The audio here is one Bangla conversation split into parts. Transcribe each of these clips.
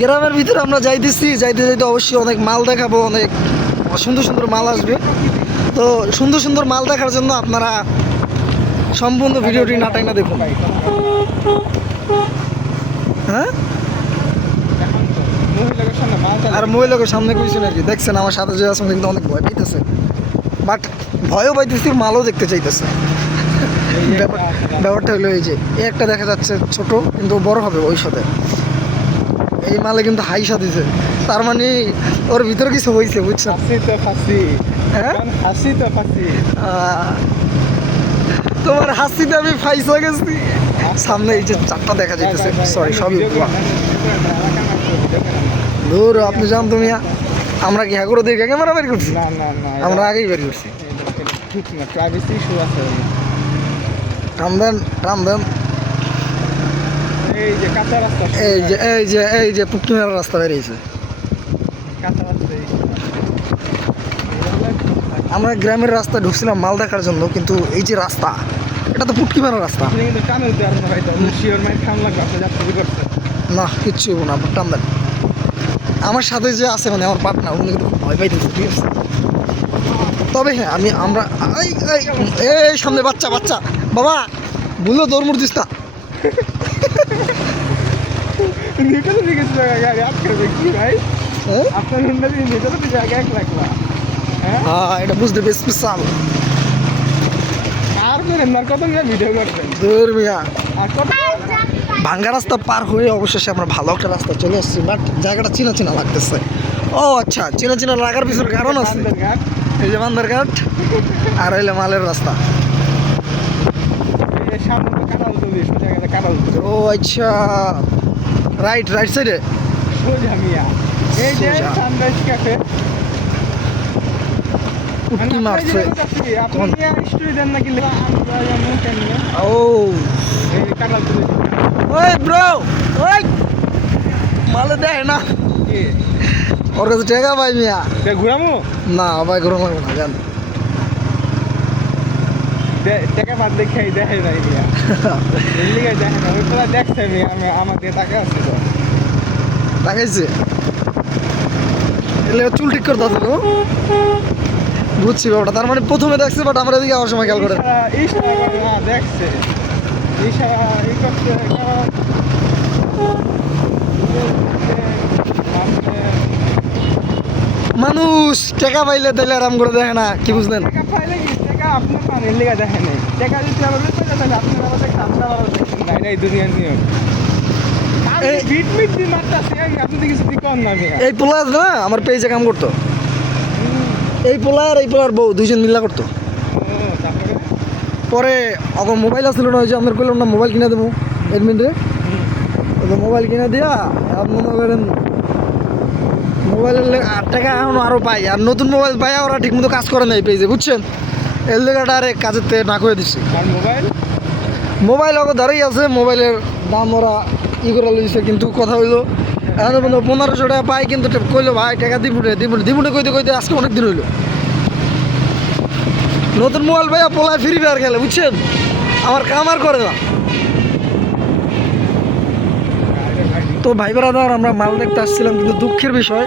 গ্রামের ভিতরে আমরা যাইতেছি, যাইতে যাইতে অবশ্যই অনেক মাল দেখাবো, অনেক সুন্দর সুন্দর মাল আসবে। তো সুন্দর সুন্দর মাল দেখার জন্য আপনারা সম্পূর্ণ ভিডিওটি না টাইনা দেখুন। হ্যাঁ, আর মহিলাকে সামনে কইছি নাকি? দেখছেন আমার সাথে যে আছে কিন্তু অনেক ভয় পাইতেছে, বাট ভয়ও পাইতেছি, মালও দেখতে চাইতেছে। ব্যাপারটা হলো এই যে একটা দেখা যাচ্ছে ছোট, কিন্তু বড় হবে ওই সাথে। এই মালে কিন্তু হাইসা দিছে, তার মানে ওর ভিতরে কিছু হয়েছে, বুঝছেন? হ্যাঁ, তোমার হাসিতে আমি ফাইসা গেছি। সামনে এই যে চারটা দেখা যাইতেছে, সরি সবই দূর। আপনি জান তুমি, আমরা কি হ্যাঁ করে দিয়ে ক্যামেরা বের করছি? আমরা আগেই বের করছি। রামদেন রামদেন, এই যে এই যে এই যে পুটকিমার রাস্তা বেরিয়েছে। আমরা গ্রামের রাস্তা ঢুকছিলাম মাল দেখার জন্য, কিন্তু এই যে রাস্তা, এটা তো পুটকিমার রাস্তা। না কিচ্ছু হবো না, টান দেন। আমার সাথে যে আছে মানে আমার পার্টনার, উনি কিন্তু ভয় পাইতেছে, ঠিক আছে? তবে হ্যাঁ আমরা এই সামনে বাচ্চা বাচ্চা, বাবা বললো দৌড় দিস না। এটা বুঝতে বেশ বিশাল। ভাঙ্গা রাস্তা পার হয়ে অবশেষে আমরা ভালো একটা রাস্তা চলে আসছি, বাট জায়গাটা চিনা চিনা লাগতেছে। ও আচ্ছা, চিনা চিনা লাগার পিছনে কারণ আছে। এই যে বান্দারঘাট, আর হইলে মালের রাস্তা। ও আচ্ছা, রাইট রাইট সাইডে উটকি মারছে। ও ওই ব্রো, ওই মালে দেয় না, ওর কাছে টেকা পাই মিয়া। ঘুরামো না ভাই, ঘুরাম লাগবে না, জান। টাকা বাদ দেখে দেখে নাই মিয়া, দেখে না ওই তোরা দেখছে মিয়া, আমি আমাকে টাকা আছে তো তাকাইছে, এলে চুল ঠিক করতে আছে তো। বুঝছি ব্যাপারটা, তার মানে প্রথমে দেখছে, বাট আমরা এদিকে আবার সময় খেয়াল করে দেখছে মানুষ টাকা পাইলে তাইলে আরাম করে দেখে না, কি বুঝলেন? এই পোলা না আমার পেজে কাম করতো, এই পোলা আর এই পোলার বউ দুইজন মিল্লা করতো। পরে এখন মোবাইল আসছিল না, ওই যে আপনার কইলাম না মোবাইল কিনে দেবো এডমিনরে, মোবাইল কিনে দিয়া মনে করেন মোবাইলের 8 টাকা এখন আরও পাই, আর নতুন মোবাইল পাই ওরা ঠিক মতো কাজ করে না এই পেজে, বুঝছেন? এর লেগাটা আরে কাজের থেকে না করে দিচ্ছে। মোবাইল ওকে দাঁড়িয়ে আছে, মোবাইলের দাম ওরা করে লইছে, কিন্তু কথা হইলো এখন 1500 টাকা পাই, কিন্তু কইলো ভাই টাকা দিবুনে কইতে কইতে আজকে অনেক দিন হইলো। নতুন মোবাইল ভাইয়া পোলায় ফ্রি ফায়ার খেলে, বুঝছেন? আমার কাম আর করে না। তো ভাই ব্রাদার, আমরা মাল দেখতে আসছিলাম, কিন্তু দুঃখের বিষয়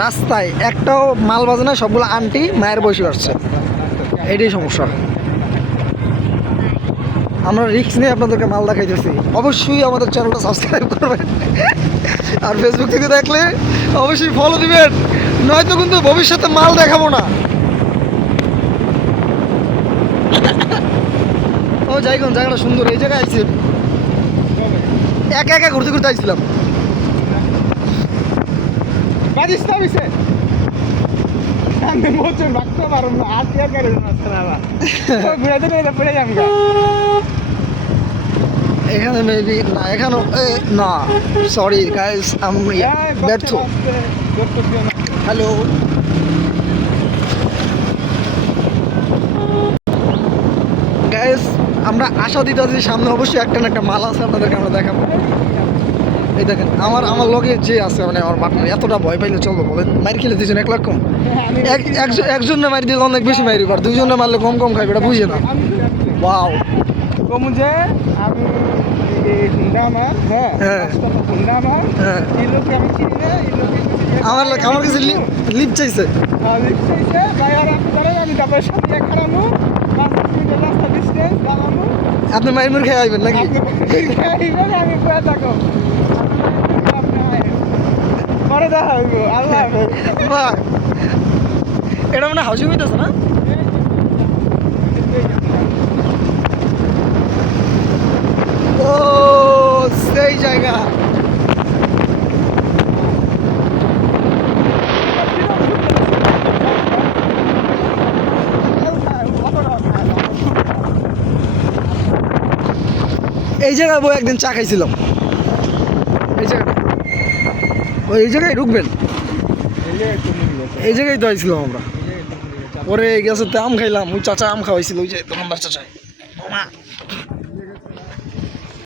রাস্তায় একটাও মাল বাজে না, সবগুলো আন্টি মায়ের বয়সী আসছে, এইটাই সমস্যা। আমরা রিস্ক নিয়ে আপনাদেরকে মাল দেখাইতেছি, অবশ্যই আমাদের চ্যানেলটা সাবস্ক্রাইব করবেন, আর ফেসবুক থেকে দেখলে অবশ্যই ফলো দিবেন, নয়তো কিন্তু ভবিষ্যতে মাল দেখাবো না। ও যাইগন, জায়গাটা সুন্দর, এই জায়গায় আইছি একা একা ঘুরতে ঘুরতে আইছিলাম। এখানে মেবি না, এখানে না, সরি গাইস, আমি ব্যর্থ। হ্যালো গাইস, আমরা আশা দিতে আছি সামনে অবশ্যই একটা না একটা মাল আছে, আপনাদেরকে আমরা দেখাবো। এই দেখেন আমার লগে যে আছে মানে আমার পার্টনার এতটা ভয় পাইলে চলবো বলেন মাইর খেলে দিয়েছেন 1 লাখ কম একজনে মারি দিলে অনেক বেশি মারি আর দুইজনে মারলে কম কম খাইবে এটা বুঝে না ওয়াও কমু যে আমি এই হুন্ডা আমার হ্যাঁ হ্যাঁ। হুন্ডা আমার হ্যাঁ এই লোককে আমি চিনি না এই লোককে আমার কাছে লিপ চাইছে লিখছে ভাই আর আপনি ধরেন আমি তারপরে সাথে এক খারানো 5 মিনিটের রাস্তা ডিস্টেন্স দাঁড়ানো আপনি মাইর মুর খেয়ে আইবেন নাকি আপনি আমি কোয়া থাকো পরে দেখা হইব আল্লাহ হাফেজ বাহ এটা মানে হাউসিং হইতেছে না ও সেই জায়গা এই জায়গায় বই একদিন চা খাইছিলাম এই জায়গাটা ওই এই জায়গায় ঢুকবেন এই জায়গায় তো আইছিলাম আমরা পরে গেছে আম খাইলাম ওই চাচা আম খাওয়াইছিল ওই যে দোকানদার চাচা